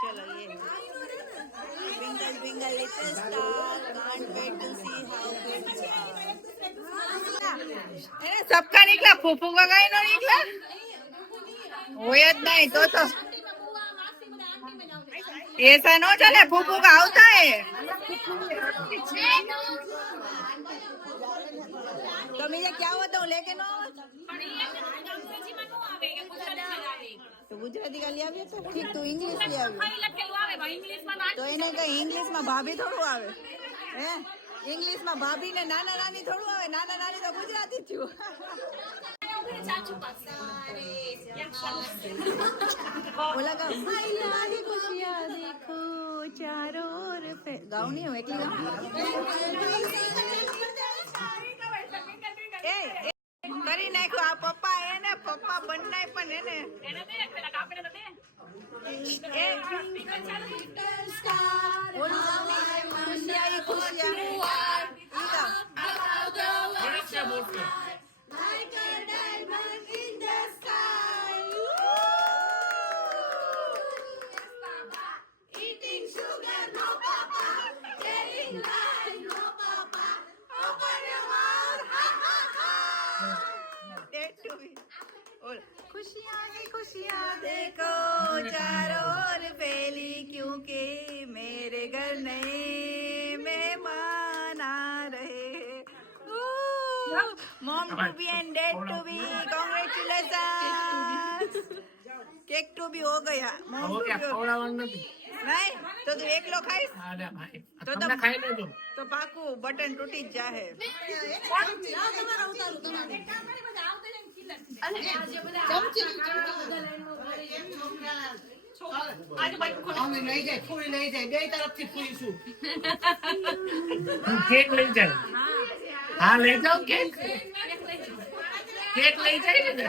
चलो ये twinkle twinkle little star, can't wait to see how good you are. सबका निकला, फूफू का कहीं ना निकला, હોય જ નહીં તો ऐसा नो चले, फूफू का આવતા है તમે क्या होता हूँ लेके नो तो गुजराती का लिया भी तो ठीक तू इंग्लिश लिया भी तो इन्हें कहीं इंग्लिश में भाभी थोड़ू आवे हैं इंग्लिश में भाभी ने नाना नानी थोड़ू आवे नाना नानी तो गुजराती थी बोला का खुशियाँ देखो चारों ओर पे गाँव नहीं हो एक કરી નાખો આ પપ્પા એને પપ્પા બનનાય પણ એને खुशियाँ ही खुशियाँ देखो चारों ओर फैली क्योंकि मेरे घर नए मेहमान आ रहे mom to be and dad to be congratulations cake to be हो गया मॉम टू बी नहीं तो तू एक लो खाइस तो खाई लो तो पाकू बटन टूटी जा है કેક લઈ જાય હા લઈ જાઓ કેક કેક લઈ જાય ને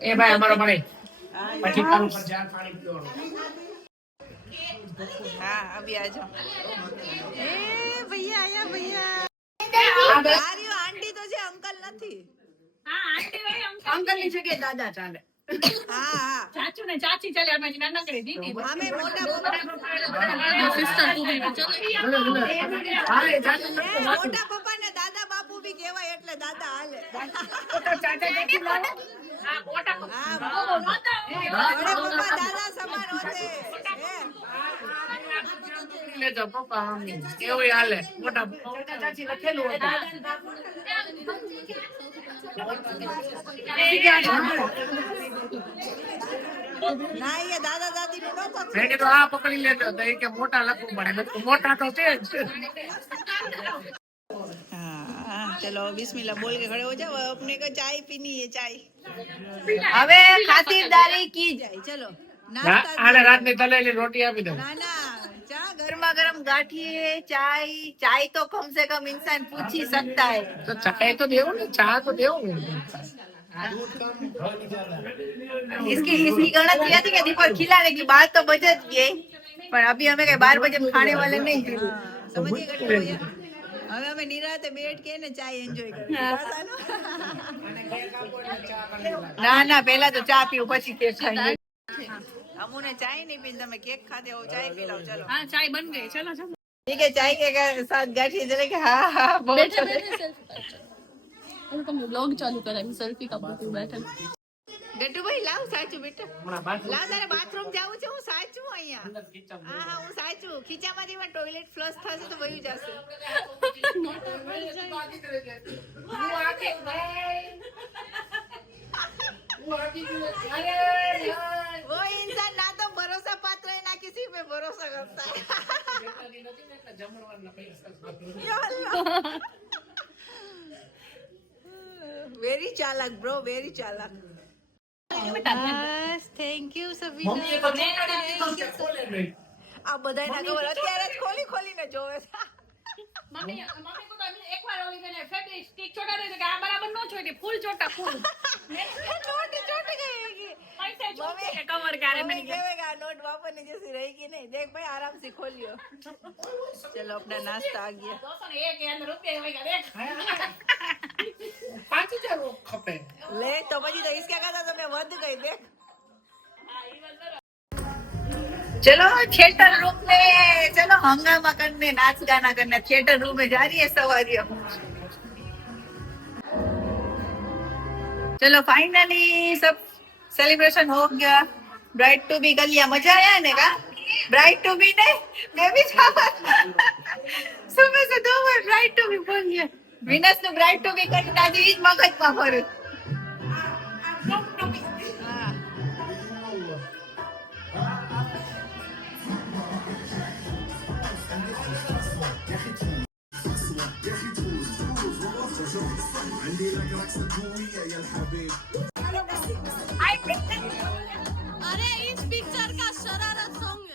એ ભાઈ અમારો મળે પછી તારું પર જાર પાણી પીવાનું हाँ अभी आ जाओ ए भैया आया भैया आंटी तो जे अंकल નથી हाँ आंटी भाई अंकल ની જગ્યાએ દાदा ચાલે हाँ हाँ चाचू ने चाची चले અમે નાના કરી દીદી हमें मोटा સિસ્ટર તું भी મોટા પપ્પા ને દાદા બાપુ બી કહેવાય એટલે દાદા હાલે તો ચાચા ચાચી લાવો હા મોટા हाँ बड़े पप्पा दादा समान होते ले जाओ पप्पा કેવું હાલે મોટા ચાચા ચાચી લખેલું હતું ના ये दादा दादी નું ન પકડ મેં કીધું આ પકડી લેતો તો એ કે મોટા લખવું પડે તો મોટા તો છે જ हाँ चलो बिस्मिल्लाह बोल के खड़े हो जाओ अपने को चाय पीनी है चाय હવે ખાતિરદારી की जाए चलो આને રાતની તળેલી રોટી આપી દો ना ना चा गर्मा गर्म गाठी है चाय चाय तो कम से कम इंसान पूछ ही सकता है તો ચાય તો દેવું ને ચા તો દેવું इसकी गणतरी थी कि दीपक खिलाने की बात तो बचत गई पर अभी हमें 12 बजे खाने वाले नहीं समझिए भैया હવે અમે નિરાતે બેઠ કે ને ચાય એન્જોય કરીએ ના ના પહેલા તો ચા પીવું પછી કેક ખાઈએ અમુને ચાય નહીં પીને તમે કેક ખાતે હો ચાય પી લો ચલો हाँ चाय बन गई चलो चलो ठीक है चाय के साथ गाठी जरा के हाँ हाँ बहुत बैठे बैठे सेल्फी तुम ब्लॉग चालू करा सेल्फी का बोलती बैठे ગટ્ટુ ભાઈ લાવ સાચું બેટા હમણાં બાથરૂમ લાવ તારે બાથરૂમ જાવું છે હું સાચું અહીંયા અંદર ખીચામાં હા હા હું સાચું ખીચામાંથી પણ ટોયલેટ ફ્લશ થશે તો વયું જશે वो इंसान ना तो भरोसा पात्र है ना किसी पे भरोसा करता है वेरी चालाक ब्रो वेरी चालाक બસ થેન્ક યુ સબીના મમ્મીએ તો ચોટાડી દીધો કે ખોલે નહીં. આ બધાય ના ખબર અત્યારે જ ખોલી ખોલીને જોવે છે मम्मी मम्मी को तो अभी एक बार ओली मैंने फेब्रिक स्टिक छोटा दे कि आ बराबर नो छोटी फुल छोटा फुल नोट छोट गएगी पैसे छोटे मम्मी कवर करे मम्मी मैंने कहेगा नोट वापरने जैसी रहेगी नहीं देख भाई आराम से खोलियो चलो अपना नाश्ता आ गया 201 रुपया होएगा देख 5,000 ખપે. ले तो પછી તો इसके कहता तो मैं वध गई देख चलो थिएटर रूम में चलो हंगामा करने नाच गाना करने थिएटर रूम में जा रही है सवारियां चलो फाइनली सब सेलिब्रेशन हो गया ब्राइड टू बी कर लिया मजा आया है का ब्राइड टू बी नहीं मैं भी सुबह से 2 बार ब्राइड टू बी बोल लिया विनस नु ब्राइड टू बी करने आज ही मगज में भर अरे इस पिक्चर का शरारत सॉन्ग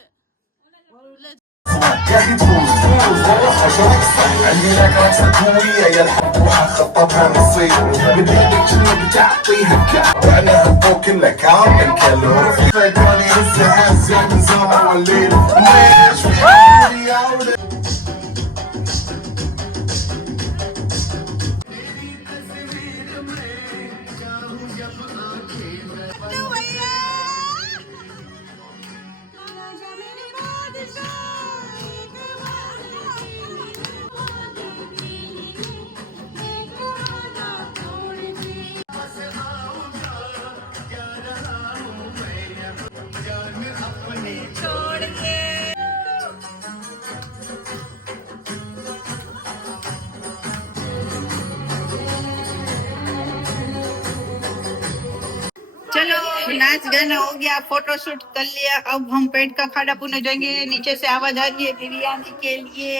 جاهد فوز والله عشرك صح عندي لك رقصة قوية يا الحب وحخططها نصيب بديك كنا بتعطيها كعب معناها فوق كنا كامل كالورف فداني هزة هزة من زمان والليل ليش في عمري يا ولد चलो नाच गाना हो गया फोटो शूट कर लिया अब हम पेट का खाना पुनः जाएंगे नीचे से आवाज आ रही है बिरयानी के लिए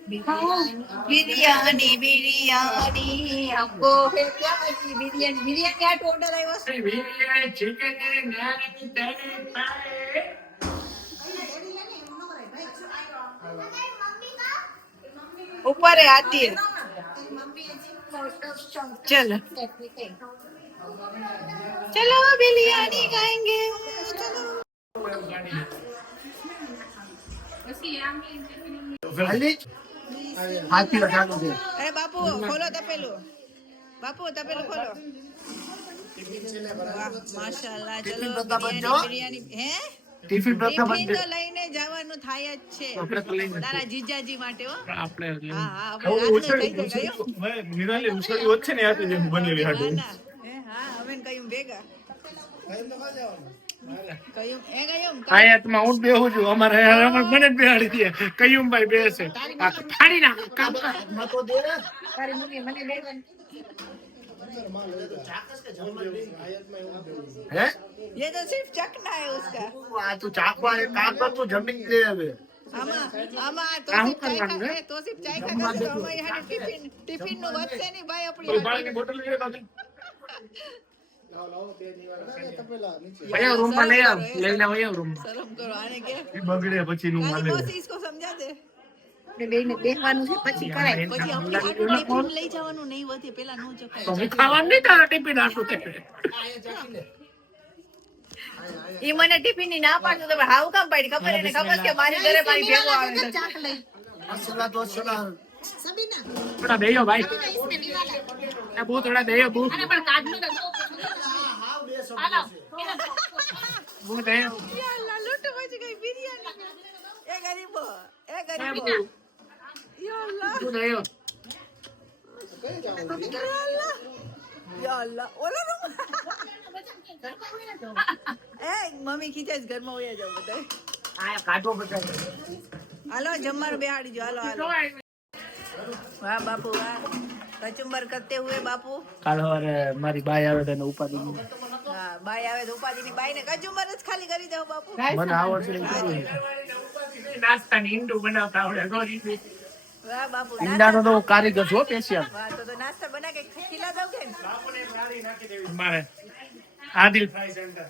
बिरयानी बिरयानी हमको है क्या बिरयानी बिरयानी क्या ऑर्डर है बस બિરયાની, ચિકન, નાન, તેરી પાય. ऊपर है आती है चलो चलो बिरयानी खाएंगे चलो હાથી લગાડો છે. अरे बापू खोलो तपेलू बापू तपेलू खोलो वाह माशाल्लाह चलो बिरयानी હે ટિફિન બધા ટિફિન તો લઈને જવાનું થાય જ છે આપણે તો લઈને તારા જીજાજી માટે હો આપણે હા હા આપણે રાત્રે થઈ જાય કયો નિરાલી ઉછળી હોત છે ને યાર જે હું બનેલી ના હાડું ના હા હવે કયું ભેગા કયું એ કયું આયાતમાં હું બેહું છું અમારે મને જ બેહાડી દે કયુમભાઈ બેસે આ ફાડી નાખ કામ કર. તારી મમ્મી મને બેગન હે ये तो सिर्फ चखना है उसका આ તું ચાખવા કામ કર તું જમી લે હવે આમાં આમાં તો આવું સિર્ફ ચાય કરવાનું ખા હે? તો સિર્ફ ચાય ખા કરશે તો અમારી હાટુ ટિફિન નું વધશે નહીં ભાઈ તો આપણી પાણીની બોટલ લઈ લે ભૈયા રૂમમાં લઈ આવ લઈને આવ રૂમમાં શરમ કરો આને કે બગડે પછી નું કાલી માલે બોસી इसको समझा दे બેને બેહવાનું છે પછી કરાય પછી આપણી હાટુ ટિફિન લઈ જવાનું નહીં વધે પેલા નો તો ચખાય હું ખાવાનું નહીં તારા ટિફિન આટલું તે ઈ મને ટિફિન ની ના પાડતો તો હાવ કામ પાડી ખબર એને ખબર કે મારી ઘરે મારી ભેગો આવે છે થોડા દેયો ભાઈ આ બહુ થોડા દેયો બહુ अरे पर काट लो બહુ દેયો યાર ગરીબો એ ગરીબો યા અલ્લાહ શું થયું? યા અલ્લાહ યા અલ્લાહ ઓલો રૂમ એ મમ્મી ખીચે જ ઘરમાં વયા જાવ બધા આ કાઢો બધા. હાલો જમવાનું બેહાડી જો હાલો હાલો વાહ બાપુ વાહ કચુંબર કરતે હુએ બાપુ કાલ સવારે મારી બાઈ આવે તો એને ઉપાડી દીધી. હા બાઈ આવે તો ઉપાધિની બાઈ ને કચુંબર જ ખાલી કરી દો બાપુ મને આવડશે નહીં કરવું. નાસ્તાની ઈંડું બનાવતા આવડે. વાહ બાપુ ઈંડાનો તો હું કારીગર છું હો, સ્પેશિયલ. વાહ તો નાસ્તા બના કે ખીલા દઉં કે મારે આદિલ ફ્રાઈ સેન્ટર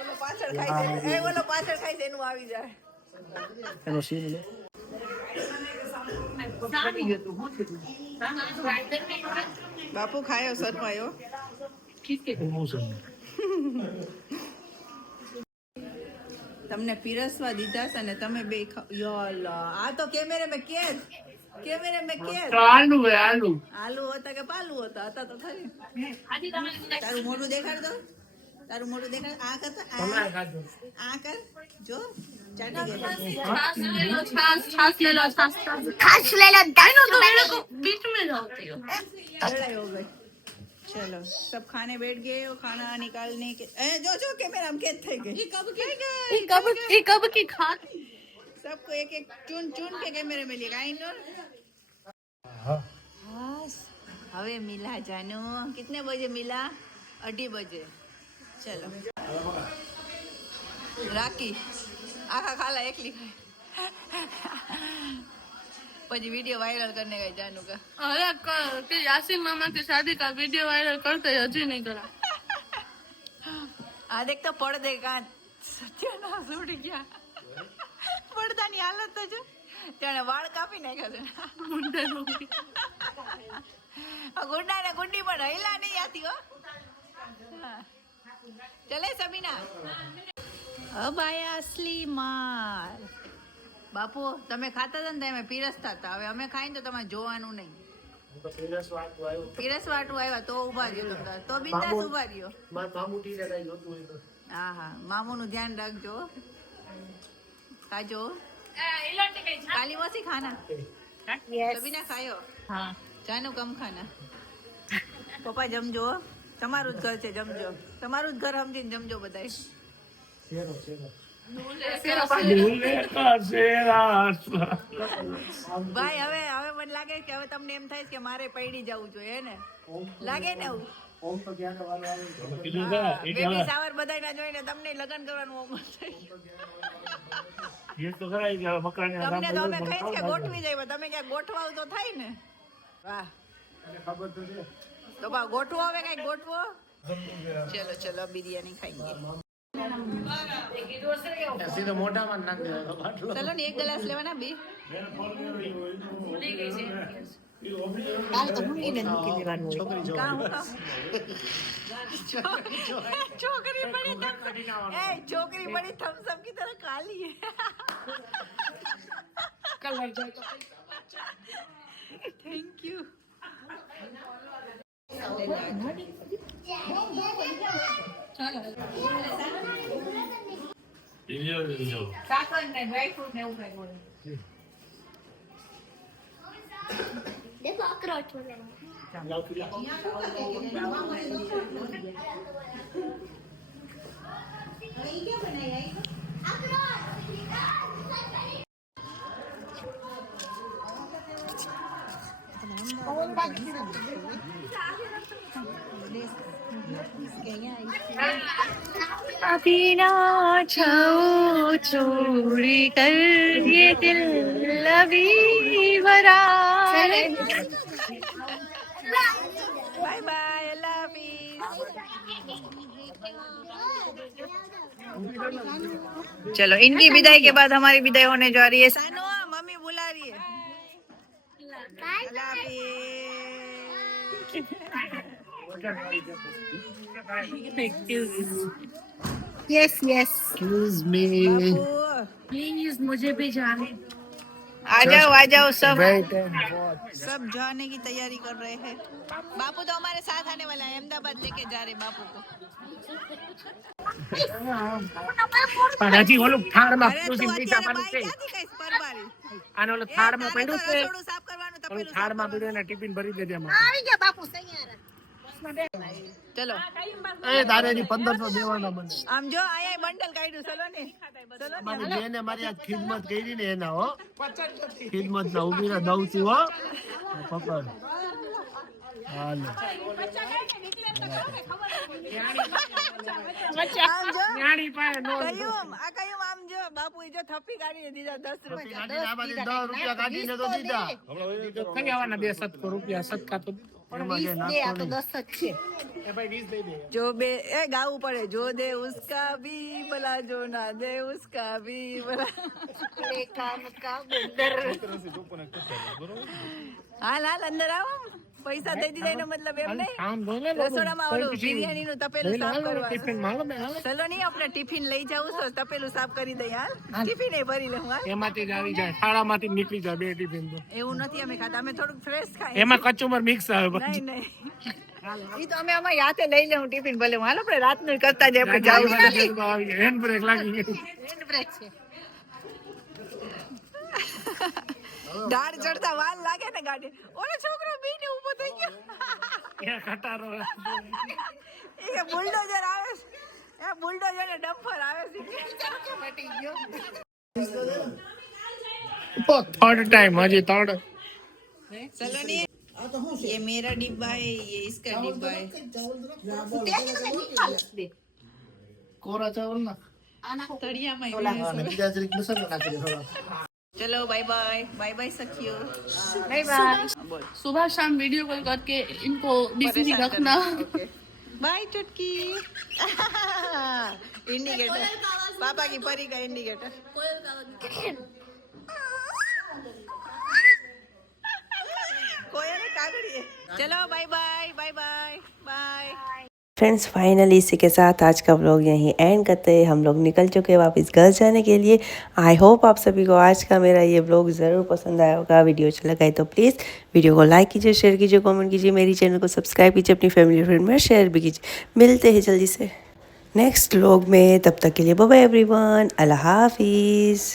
ઓલો પાછળ ખાઈ છે એ ઓલો પાછળ ખાઈ છે એનું આવી જાય એનો સીન લે. બાપુ ખાયો શરમાયો તમને પીરસવા દીધા છે ને તમે બે યો અલ્લાહ આ તો કેમેરે મેં કેદ આલુ હે આલુ. આલુ હતા કે પાલુ હતા તો ખરી તારું મોઢું દેખાડ દો તારું મોઢું દેખાડ આ કરતા આ કર જો ચાટી ગઈ छाछ ले लो 10 रुपए को बीच में डालती हो लड़ाई हो गई चलो सब खाने बैठ गए और खाना निकालने के जो जो कैमरा में कैद થઈ ગઈ कब की खा सबको एक एक चुन चुन के कैमरे में लिया आई नो હવે મિલા જાનો कितने बजे मिला 2:30 बजे चलो राखी आखा खाला एकली પછી वीडियो वायरल करने गई जानू का अरे कि यासीन मामा की शादी का वीडियो वायरल करते अजी नहीं करा આ દેખ તો પડદે કાં સત્યનાશ ઉડી ગયા પડદાની હાલત તો જો તેને વાળ કાપી નાખ્યા છે मुंडे लोग ગુંડા ને ગુંડી પણ હૈલા નહીં આતી હો ચલે સબીના अब आया असली माल બાપુ તમે ખાતા હતા ને તમે પીરસતા હતા હવે અમે ખાઈને તો તમારે જોવાનું નહીં પીરસવાટું આવ્યા તો ઉભા રહ્યો તમે તો બિંદાસ ઉભા રહ્યો હા હા મામુનું ધ્યાન રાખજો ખાજો काली मौसी खाना कभी ना खायो हाँ જાનું કમ ખાના પપ્પા જમજો તમારું જ ઘર છે જમજો તમારું જ ઘર સમજીને જમજો બધાય ભાઈ હવે મને લાગે કે હવે તમને એમ થાય કે મારે પૈડી જવું જોઈએ હે ને લાગે ને એવું બેબી સાવર બધાય ના જોઈને તમને લગ્ન કરવાનું ઓમ થાય તમને તો અમે કહીશ કે ગોઠવી જાય તમે ક્યાંક ગોઠવાવ તો થાય ને વાહ તો બા ગોઠવો હવે કઈક ગોઠવો ચલો ચલો બિરયાની ખાઈએ સીધો મોઢામાં નાખ દેવાનો બાટલો. ચલો ને એક ગ્લાસ લેવાના બે छोकरी बड़ी छोकरी बड़ी थम्स अप की तरह काली है थैंक यू देखो अखरोट वगैरह अभी ना छाओ चोरी कर ये दिल अभी भरा बाय बाय अल्लाह हाफिज चलो इनकी विदाई के बाद हमारी विदाई होने जा रही है सानो मम्मी बुला रही है अल्लाह yes yes Excuse me. Please मुझे भी जाने आ जाओ सब Wait and watch. सब जाने की तैयारी कर रहे हैं बापू तो हमारे साथ आने वाला है अहमदाबाद लेके जा रहे बापू को પણ હજી ઓલું ઠારમાં अरे तू મીઠા અત્યારે પાણી બાઈ છે. ક્યાંથી કઈશ પર આને ઓલો થાળમાં તારે તો પડ્યું છે રસોડું સાફ કરવાનું ઓલું તપેલું સાફ થાળમાં કરવાનું. પડ્યું એને ટિફિન ભરી દેજે એમાં. આવી ગયા બાપુ સૈયારા ચલો એ દાદાજી 1500 દેવાના મને આમ જો અહીંયા બંડલ કાઢ્યું ચલો ને મારી બેને મારી આ ખિદમત કરી ને એના હો ખિદમત ના ઉભી રહે દઉં છું હો પકડ હાલો આમ જો ન્યાણી પાસે નો કયું આમ જો બાપુ જો થપ્પી કાઢીને દીધા 10 રૂપિયા આમાંથી 10 રૂપિયા કાઢીને તો દીધા કઈ આવવાના 2 રૂપિયા સદકા તો એમાં જે નાખતો નહીં. એ ભાઈ 20 દઈ દે જો બે એ ગાવું પડે જો દે ઉસકા ભી ભલા જો ના દે ઉસકા ભી ભલા હાલ અંદર આવો પૈસા દઈ દીધા એનો મતલબ એમ નહીં આમ બોલે રસોડામાં ઓલું બિરિયાની નું તપેલું સાફ કરવાનું ટિફિન માલો ને હાલો ચલો નહીં આપણે ટિફિન લઈ જાવું છો તપેલું સાફ કરી દઈ હાલ ટિફિન એ ભરી લઉં હાલ એમાંથી જ આવી જાય થાળામાંથી નીકળી જાય 2 ટિફિન તો એવું નથી અમે ખાતા અમે થોડુંક ફ્રેશ ખાઈએ એમાં કચુંબર મિક્સ આવે નહીં ઈ તો અમે અમારી હાથે લઈ લેવું ટિફિન ભલે હાલ આપણે રાતનું કરતા જાય આપણે જાવું નથી હેન્ડ બ્રેક લાગી ગઈ હેન્ડ બ્રેક છે ઢાળ ચડતા વાલ લાગે ને ગાડી ઓલો છોકરો બીને ઊભો થઈ ગયો એ ખટારો એ બુલડોઝર આવે છે એ બુલડોઝર ને ડમ્પર આવે છે મટી ગયો थर्ड टाइम हजी थर्ड चलो नहीं ये मेरा डिब्बा है ये इसका डिब्बा है કોરા ચાવલ ના तड़िया में અને બીજા જરીક મસાલો નાખી દે થોડો चलो बाय बाय बाय बाय सखियो बाय बाय बोल सुबह शाम वीडियो कॉल करके इनको बिजी नहीं रखना बाय चुटकी इंडिकेटर पापा की परी का इंडिकेटर कोयल कागड़ी है चलो bye bye bye bye bye friends finally इसी के साथ आज का व्लॉग यहीं एंड करते हैं। हम लोग निकल चुके हैं वापस घर जाने के लिए। आई होप आप सभी को आज का मेरा ये व्लॉग ज़रूर पसंद आया होगा। वीडियो अच्छा लगा है तो प्लीज़ वीडियो को लाइक कीजिए, शेयर कीजिए, कमेंट कीजिए, मेरी चैनल को सब्सक्राइब कीजिए, अपनी फैमिली फ्रेंड में शेयर भी कीजिए। मिलते हैं जल्दी से नेक्स्ट व्लॉग में, तब तक के लिए बाय बाय एवरीवन, अल्लाह हाफिज़।